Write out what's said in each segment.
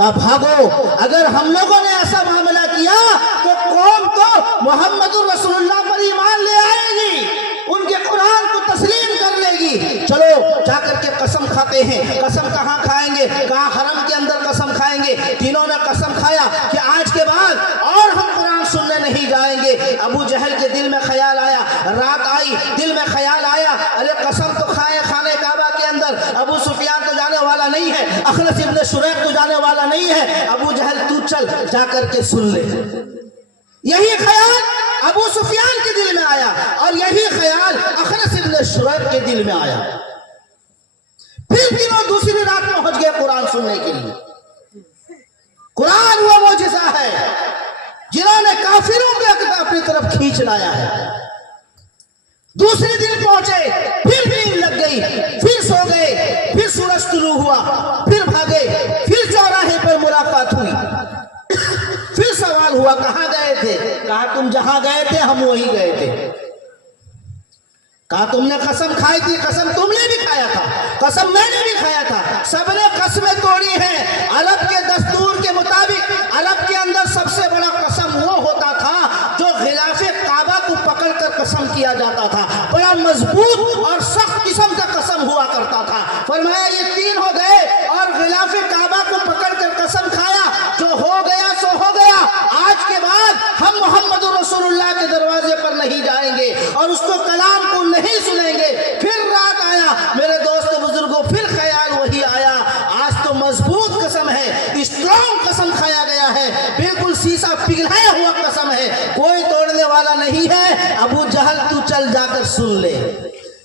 کہا بھاگو، اگر ہم لوگوں نے ایسا معاملہ کیا تو قوم تو محمد رسول اللہ پر ایمان لے آئے گی، ان کے قرآن کو تسلیم کر لے گی۔ چلو جا کر کے قسم کھاتے ہیں۔ قسم کہاں کھائیں گے؟ کہاں حرم کے اندر قسم کھائیں گے۔ تینوں نے قسم کھایا کہ آج کے بعد اور ہم قرآن سننے نہیں جائیں گے۔ ابو جہل کے دل میں خیال آیا، رات آئی، دل میں خیال آیا، ارے قسم تو کھائے خانہ کعبہ کے اندر، ابو سفیان تو جانے والا نہیں ہے، اخنس ابن شریق تو جانے والا نہیں ہے، ابو جہل تو چل جا کر کے سن لے۔ یہی خیال ابو سفیان کے دل میں آیا اور یہی خیال اخنس ابن شریق کے دل میں آیا۔ پھر تینوں دوسری رات پہنچ گئے قرآن سننے کے لیے۔ قرآن وہ معجزہ ہے جنہوں نے کافروں کو اپنی طرف کھینچ لایا ہے۔ دوسرے دن پہنچے، پھر نیند لگ گئی، پھر سو گئے، پھر سورج طلوع ہوا، پھر بھاگے، پھر چوراہے پر ملاقات ہوئی، پھر سوال ہوا کہاں گئے تھے؟ کہا تم جہاں گئے تھے ہم وہی گئے تھے۔ کہا تم نے قسم کھائی تھی، قسم تم نے بھی کھایا تھا، قسم میں نے بھی کھایا تھا، سب نے قسمیں توڑی ہیں۔ عرب کے دستور کے مطابق عرب کے اندر سب سے بڑا قسم وہ ہوتا تھا جو غلاف کعبہ کو پکڑ کر قسم کیا جاتا تھا، بڑا مضبوط اور سخت قسم کا قسم ہوا کرتا تھا۔ فرمایا یہ تین ہو گئے اور غلاف کعبہ کو پکڑ کر قسم کھایا، جو ہو گیا سو ہو گیا، آج کے بعد ہم محمد رسول اللہ کے دروازے پر نہیں جائیں گے اور اس کو کلام کو نہیں سنیں گے۔ پھر رات آیا میرے دوست بزرگوں، پھر خیال وہی آیا، آج تو مضبوط قسم ہے، اسٹرانگ قسم کھایا گیا ہے، بالکل سیسا پگھلایا ہوا قسم ہے، کوئی توڑنے والا نہیں ہے۔ ابو جہل تو چل جا کر سن لے۔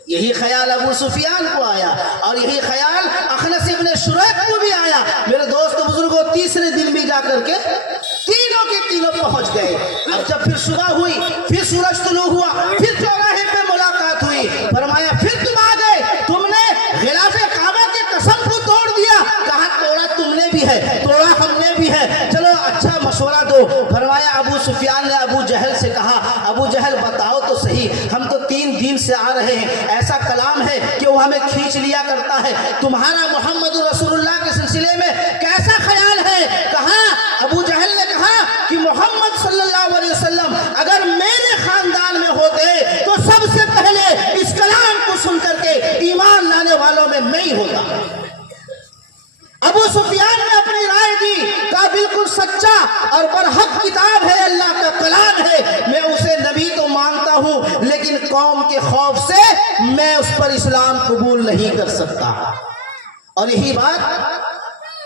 یہی خیال ابو سفیان کو آیا اور یہی خیال اخنس ابن شریق کو بھی آیا۔ میرے دوست بزرگوں، تیسرے دن بھی جا کر کے تینوں کے تینوں پہنچ گئے۔ اب جب پھر صبح ہوئی، پھر سورج طلوع ہوا، پھر چوراہے پہ ملاقات ہوئی۔ فرمایا پھر تم آ گئے، تم نے غلاف کعبہ کے قسم کو توڑ دیا۔ کہا توڑا تم نے بھی ہے، توڑا ہم نے بھی ہے، چلو اچھا مشورہ دو۔ فرمایا ابو سفیان نے ابو جہل سے کہا ابو جہل بتاؤ تو صحیح، ہم تو 3 دن سے آ رہے ہیں، ایسا کلام ہے کہ وہ ہمیں کھینچ لیا کرتا ہے، تمہارا محمد رسول اللہ کے سلسلے میں کیسا خیال ہے؟ کہا ابو جہل نے کہا کہ محمد صلی اللہ علیہ وسلم اگر میرے خاندان میں ہوتے تو سب سے پہلے اس کلام کو سن کر کے ایمان لانے والوں میں ہی ہوتا۔ ابو سفیان نے اپنی رائے دی، کہا بالکل سچا اور برحق کتاب ہے، اللہ کا کلام ہے، میں اسے نبی تو مانتا ہوں لیکن قوم کے خوف سے میں اس پر اسلام قبول نہیں کر سکتا۔ اور یہی بات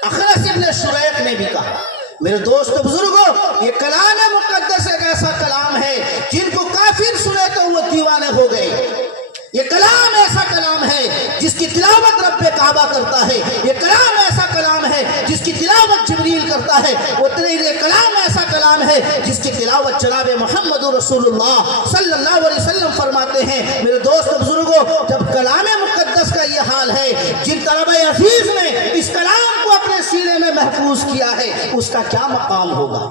اخنس ابن شریق نے بھی کہا۔ میرے دوست بزرگوں، یہ کلام مقدس ایک ایسا کلام ہے جن کو کافر سنے تو وہ دیوانے ہو گئے۔ یہ کلام ایسا کلام ہے جس کی تلاوت رب کعبہ کرتا ہے، یہ کلام ایسا کلام ہے جس کی تلاوت جبریل کرتا ہے، یہ کلام ایسا کلام ہے جس کی تلاوت جناب محمد رسول اللہ صلی اللہ علیہ وسلم فرماتے ہیں۔ میرے دوست بزرگوں، جب کلام مقدس کا یہ حال ہے، جن طلبہ عزیز نے اس کلام کو اپنے سینے میں محفوظ کیا ہے، اس کا کیا مقام ہوگا،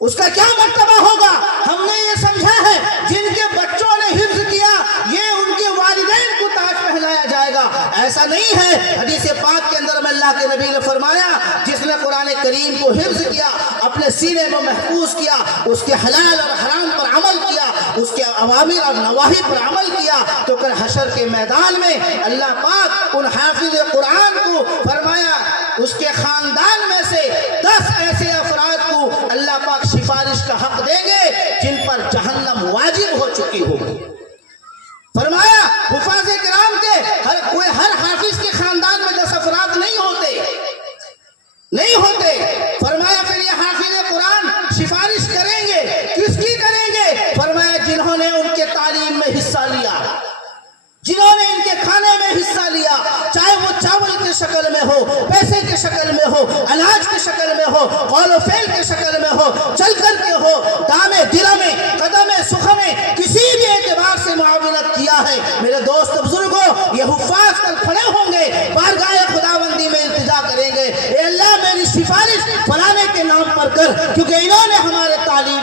اس کا کیا مرتبہ ہوگا؟ ہم نے یہ سمجھا ہے جن کے بچوں نے حفظ کیا یہ ان کے والدین کو تاج پہنایا جائے گا، ایسا نہیں ہے۔ حدیث پاک کے اندر میں اللہ کے نبی نے فرمایا جس نے قرآن کریم کو حفظ کیا، اپنے سینے میں محفوظ کیا، اس کے حلال اور حرام پر عمل کیا، اس کے اوامر اور نواہی پر عمل کیا، تو کل حشر کے میدان میں اللہ پاک ان حافظ قرآن کو فرمایا اس کے خاندان میں سے 10 ایسے افراد کو اللہ پاک سفارش کا حق دیں گے جن پر جہنم واجب ہو چکی ہوگی۔ فرمایا حفاظ کرام کے ہر حافظ کے خاندان میں 10 افراد نہیں ہوتے۔ فرمایا پھر یہ حافظ قرآن سفارش کریں گے، کس کی کریں گے؟ فرمایا جنہوں نے ان کے تعلیم میں حصہ لیا، جنہوں نے ان کے کھانے میں حصہ لیا، چاہے وہ چاول کی شکل میں ہو، پیسے کی شکل میں ہو، اناج کی شکل میں ہو، قول و فعل کی شکل میں ہو، چل کر کے ہو، دامے دلمے قدمے سخمے کسی بھی اعتبار سے معاونت کیا ہے۔ میرے دوست بزرگوں، یہ حفاظ کل کھڑے ہوں گے، بارگاہ خداوندی میں التجا کریں گے، اے اللہ میری سفارش فلانے کے نام پر کر، کیونکہ انہوں نے ہمارے تعلیم